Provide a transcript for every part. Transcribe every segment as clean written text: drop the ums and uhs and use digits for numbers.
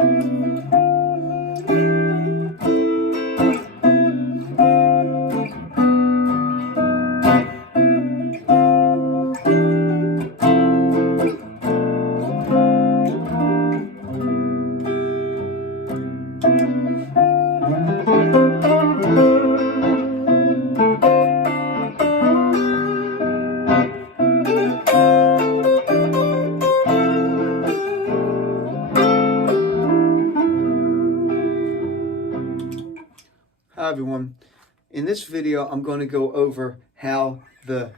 Hi everyone. In this video I'm going to go over how the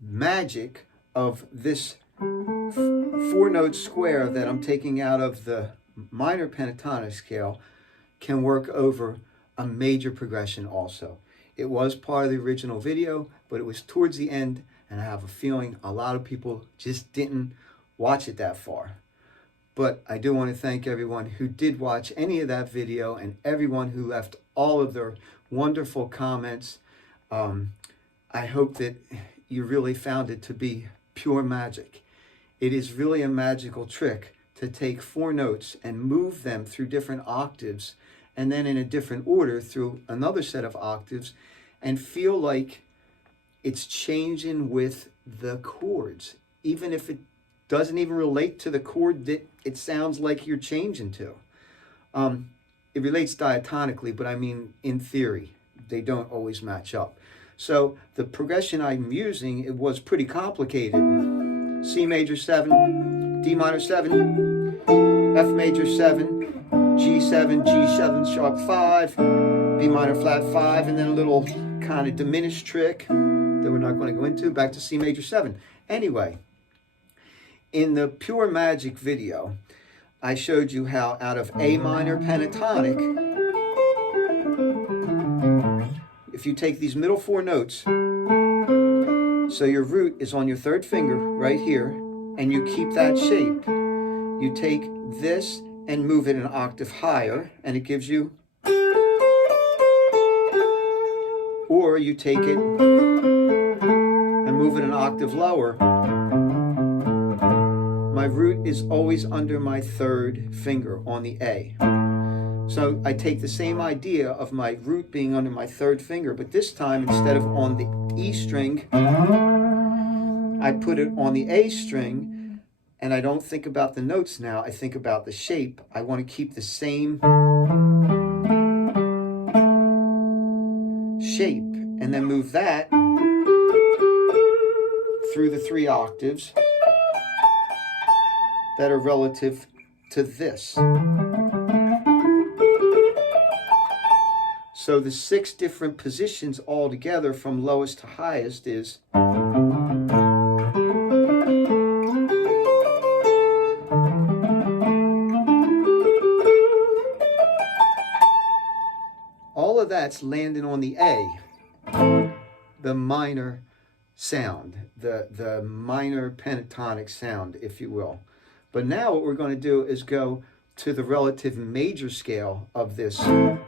magic of this four-note square that I'm taking out of the minor pentatonic scale can work over a major progression also. It was part of the original video, but it was towards the end, and I have a feeling a lot of people just didn't watch it that far. But I do want to thank everyone who did watch any of that video and everyone who left all of their wonderful comments. I hope that you really found it to be pure magic. It is really a magical trick to take four notes and move them through different octaves and then in a different order through another set of octaves and feel like it's changing with the chords, even if it doesn't even relate to the chord that it sounds like you're changing to. It relates diatonically, but I mean, in theory, they don't always match up. So the progression I'm using, it was pretty complicated. C major 7, D minor 7, F major 7, G7, G7 sharp 5, B minor flat 5, and then a little kind of diminished trick that we're not going to go into, back to C major 7. Anyway, in the Pure Magic video, I showed you how out of A minor pentatonic, if you take these middle four notes, so your root is on your third finger right here, and you keep that shape, you take this and move it an octave higher, and it gives you, or you take it and move it an octave lower. My root is always under my third finger on the A. So I take the same idea of my root being under my third finger, but this time instead of on the E string, I put it on the A string, and I don't think about the notes now, I think about the shape. I want to keep the same shape, and then move that through the three octaves that are relative to this. So the 6 different positions all together from lowest to highest is all of that's landing on the A, the minor sound, the minor pentatonic sound, if you will. But now what we're going to do is go to the relative major scale of this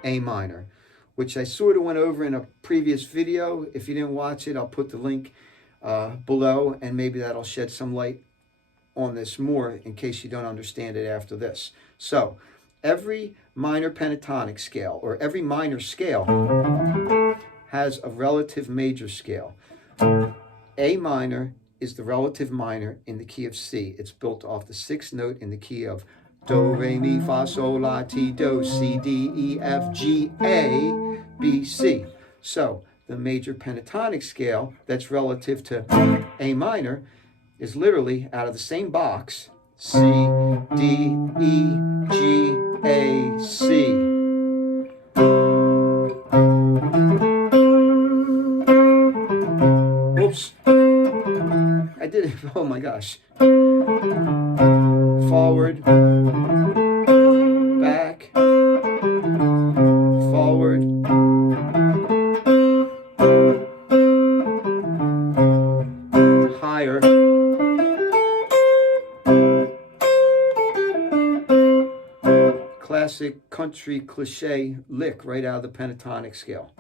A minor, which I sort of went over in a previous video. If you didn't watch it, I'll put the link below, and maybe that'll shed some light on this more in case you don't understand it after this. So every minor pentatonic scale, or every minor scale, has a relative major scale. A minor is the relative minor in the key of C. It's built off the 6th note in the key of Do, Re, Mi, Fa, Sol, La, Ti, Do, C, D, E, F, G, A, B, C. So the major pentatonic scale that's relative to A minor is literally out of the same box, C, D, E, G, A, C. Oops. I did it, oh my gosh. Forward, back, forward, higher, classic country cliche lick right out of the pentatonic scale.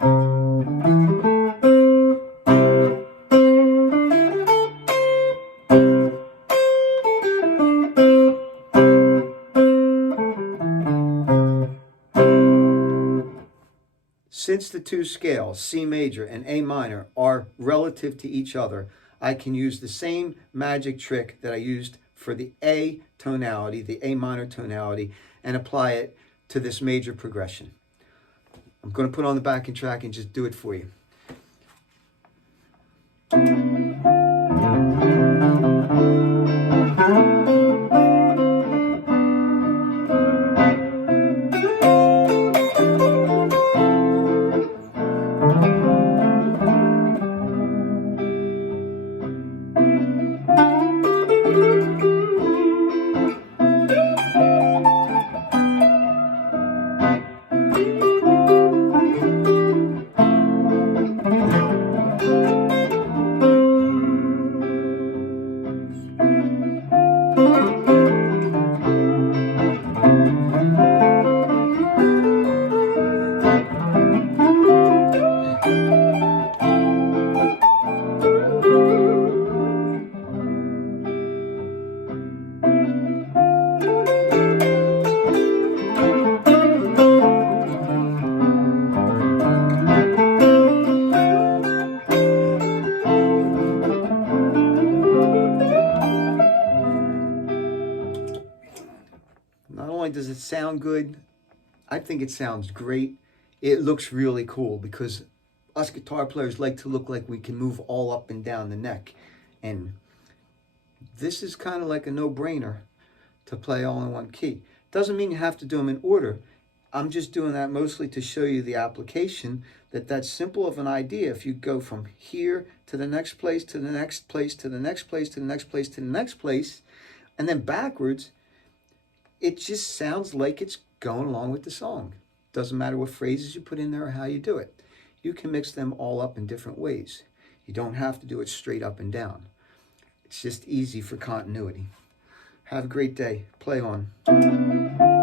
Since the two scales, C major and A minor, are relative to each other, I can use the same magic trick that I used for the A tonality, the A minor tonality, and apply it to this major progression. I'm going to put on the backing track and just do it for you. Not only does it sound good, I think it sounds great. It looks really cool because us guitar players like to look like we can move all up and down the neck. And this is kind of like a no-brainer to play all in one key. Doesn't mean you have to do them in order. I'm just doing that mostly to show you the application, that's simple of an idea. If you go from here to the next place, to the next place, to the next place, to the next place, to the next place, and then backwards, it just sounds like it's going along with the song. Doesn't matter what phrases you put in there or how you do it. You can mix them all up in different ways. You don't have to do it straight up and down. It's just easy for continuity. Have a great day. Play on.